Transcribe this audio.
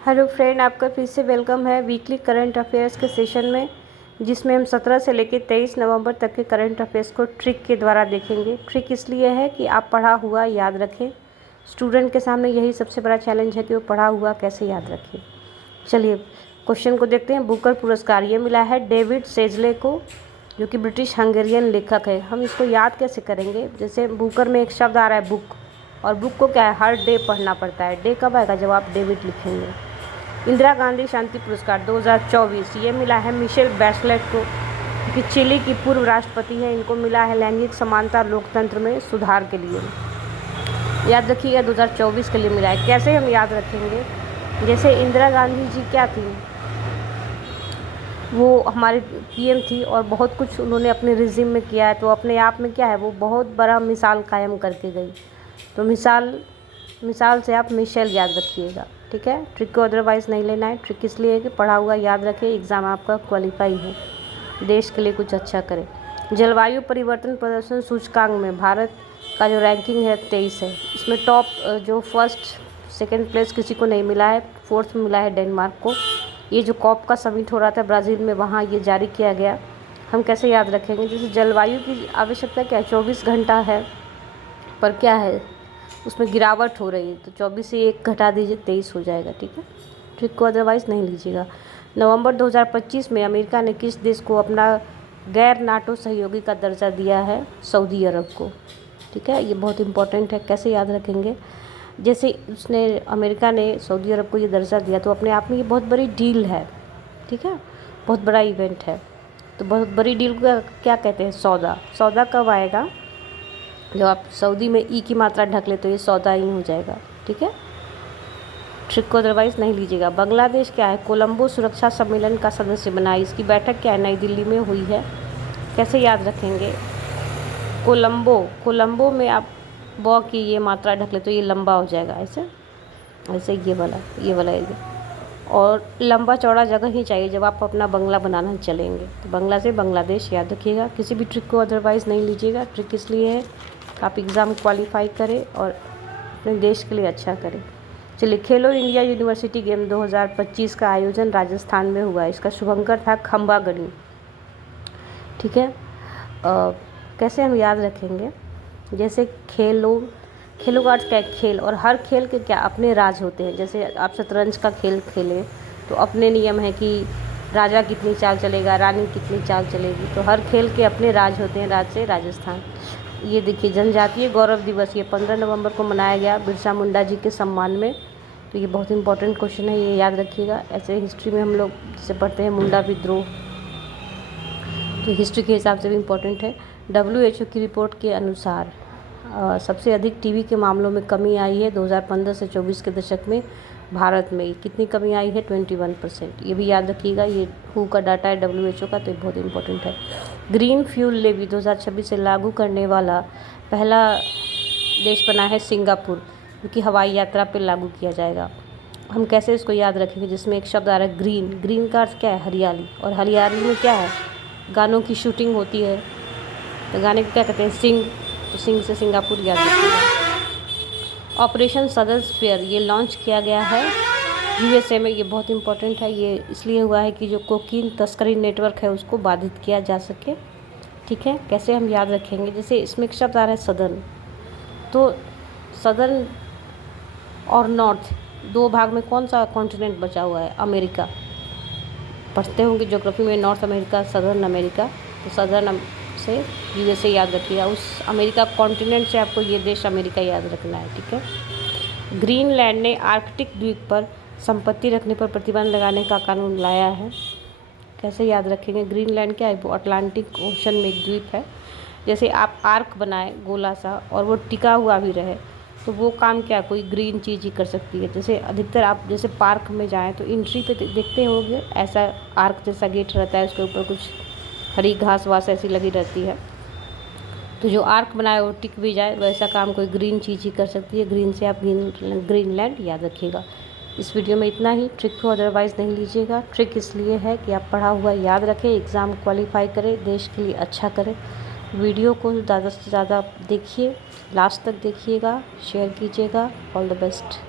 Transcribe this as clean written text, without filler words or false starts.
Hello friend, आपका फिर से वेलकम है वीकली करंट अफेयर्स के सेशन में, जिसमें हम 17 से लेकर 23 नवंबर तक के करंट अफेयर्स को ट्रिक के द्वारा देखेंगे। ट्रिक इसलिए है कि आप पढ़ा हुआ याद रखें। स्टूडेंट के सामने यही सबसे बड़ा चैलेंज है कि वो पढ़ा हुआ कैसे याद रखें। चलिए क्वेश्चन को देखते हैं। बुकर पुरस्कार ये मिला है डेविड सेजले को, जो कि ब्रिटिश हंगेरियन लेखक है। हम इसको याद कैसे करेंगे? जैसे बुकर में एक शब्द आ रहा है बुक, और बुक को क्या है, हर डे पढ़ना पड़ता है। डे कब आएगा? जब आप डेविड लिखेंगे। इंदिरा गांधी शांति पुरस्कार 2024 ये मिला है मिशेल बैचलेट को, कि चिली की पूर्व राष्ट्रपति है। इनको मिला है लैंगिक समानता लोकतंत्र में सुधार के लिए। याद रखिएगा 2024 के लिए मिला है। कैसे हम याद रखेंगे? जैसे इंदिरा गांधी जी क्या थी, वो हमारी पीएम थी और बहुत कुछ उन्होंने अपने रिजिम में किया है, तो अपने आप में क्या है, वो बहुत बड़ा मिसाल कायम करके गई। तो मिसाल से आप मिशेल याद रखिएगा, ठीक है। ट्रिक को अदरवाइज़ नहीं लेना है। ट्रिक इसलिए है कि पढ़ा हुआ याद रखें, एग्ज़ाम आपका क्वालिफाई हो, देश के लिए कुछ अच्छा करें। जलवायु परिवर्तन प्रदर्शन सूचकांक में भारत का जो रैंकिंग है 23 है। इसमें टॉप जो फर्स्ट सेकंड प्लेस किसी को नहीं मिला है, फोर्थ में मिला है डेनमार्क को। ये जो कॉप का समिट हो रहा था ब्राज़ील में, वहाँ ये जारी किया गया। हम कैसे याद रखेंगे? जैसे जलवायु की आवश्यकता क्या है, 24 घंटा है, पर क्या है उसमें गिरावट हो रही है, तो 24 से 1 घटा दीजिए, 23 हो जाएगा, ठीक है। ट्रिक को अदरवाइज़ नहीं लीजिएगा। नवंबर 2025 में अमेरिका ने किस देश को अपना गैर नाटो सहयोगी का दर्जा दिया है? सऊदी अरब को, ठीक है। ये बहुत इंपॉर्टेंट है, कैसे याद रखेंगे? जैसे अमेरिका ने सऊदी अरब को ये दर्जा दिया, तो अपने आप में ये बहुत बड़ी डील है, ठीक है, बहुत बड़ा इवेंट है। तो बहुत बड़ी डील को क्या कहते हैं? सौदा। सौदा कब आएगा? जब आप सऊदी में ई की मात्रा ढक ले, तो ये सौदा ही हो जाएगा, ठीक है। ट्रिक को अदरवाइज़ नहीं लीजिएगा। बांग्लादेश क्या है? कोलंबो सुरक्षा सम्मेलन का सदस्य बना है। इसकी बैठक क्या है? नई दिल्ली में हुई है। कैसे याद रखेंगे? कोलंबो में आप ब की ये मात्रा ढक ले, तो ये लंबा हो जाएगा, ऐसे ये वाला एरिया। और लंबा चौड़ा जगह ही चाहिए जब आप अपना बंगला बनाना चलेंगे। तो बंगला से बांग्लादेश याद रखिएगा। किसी भी ट्रिक को अदरवाइज़ नहीं लीजिएगा। ट्रिक इसलिए है कि आप एग्ज़ाम क्वालिफाई करें और अपने देश के लिए अच्छा करें। चलिए, खेलो इंडिया यूनिवर्सिटी गेम 2025 का आयोजन राजस्थान में हुआ। इसका शुभंकर था खंबागणी, ठीक है। कैसे हम याद रखेंगे? जैसे खेलो का अर्थ क्या है? खेल, और हर खेल के क्या अपने राज होते हैं। जैसे आप शतरंज का खेल खेलें तो अपने नियम है कि राजा कितनी चाल चलेगा, रानी कितनी चाल चलेगी। तो हर खेल के अपने राज होते हैं। राज से राजस्थान। ये देखिए, जनजातीय गौरव दिवस ये 15 नवंबर को मनाया गया बिरसा मुंडा जी के सम्मान में। तो ये बहुत इंपॉर्टेंट क्वेश्चन है, ये याद रखिएगा। ऐसे हिस्ट्री में हम लोग जैसे पढ़ते हैं मुंडा विद्रोह, तो हिस्ट्री के हिसाब से भी इम्पोर्टेंट है। WHO की रिपोर्ट के अनुसार सबसे अधिक टीबी के मामलों में कमी आई है 2015 से 24 के दशक में। भारत में कितनी कमी आई है? 21%। ये भी याद रखिएगा। ये WHO का डाटा है, WHO का, तो ये बहुत इंपॉर्टेंट है। ग्रीन फ्यूल लेवी 2026 से लागू करने वाला पहला देश बना है सिंगापुर, क्योंकि हवाई यात्रा पर लागू किया जाएगा। हम कैसे इसको याद रखेंगे? जिसमें एक शब्द आ रहा है ग्रीन। ग्रीन का अर्थ क्या है? हरियाली। और हरियाली में क्या है? गानों की शूटिंग होती है, तो गाने को क्या कहते हैं? सिंग। तो सिंग से सिंगापुर याद रखिएगा। ऑपरेशन सदर स्फीयर ये लॉन्च किया गया है USA में। ये बहुत इंपॉर्टेंट है। ये इसलिए हुआ है कि जो कोकीन तस्करी नेटवर्क है उसको बाधित किया जा सके, ठीक है। कैसे हम याद रखेंगे? जैसे इसमें एक शब्द आ रहा है सदर्न, तो सदर्न और नॉर्थ दो भाग में कौन सा कॉन्टिनेंट बचा हुआ है? अमेरिका। पढ़ते होंगे ज्योग्राफी में, नॉर्थ अमेरिका, सदर्न अमेरिका। तो सदर्न से USA याद रखिएगा। उस अमेरिका कॉन्टिनेंट से आपको ये देश अमेरिका याद रखना है, ठीक है। ग्रीनलैंड ने आर्कटिक द्वीप पर संपत्ति रखने पर प्रतिबंध लगाने का कानून लाया है। कैसे याद रखेंगे? ग्रीनलैंड क्या है? वो अटलांटिक ओशन में एक द्वीप है। जैसे आप आर्क बनाए गोला सा और वो टिका हुआ भी रहे, तो वो काम क्या कोई ग्रीन चीज़ ही कर सकती है। जैसे अधिकतर आप जैसे पार्क में जाएं तो एंट्री पे देखते होंगे ऐसा आर्क जैसा गेट रहता है, उसके ऊपर कुछ हरी घास वास ऐसी लगी रहती है। तो जो आर्क बनाए वो टिक भी जाए, वैसा काम कोई ग्रीन चीज़ ही कर सकती है। ग्रीन से आप ग्रीनलैंड याद रखिएगा। इस वीडियो में इतना ही। ट्रिक को अदरवाइज़ नहीं लीजिएगा। ट्रिक इसलिए है कि आप पढ़ा हुआ याद रखें, एग्ज़ाम क्वालिफाई करें, देश के लिए अच्छा करें। वीडियो को ज़्यादा से ज़्यादा देखिए, लास्ट तक देखिएगा, शेयर कीजिएगा। All the best.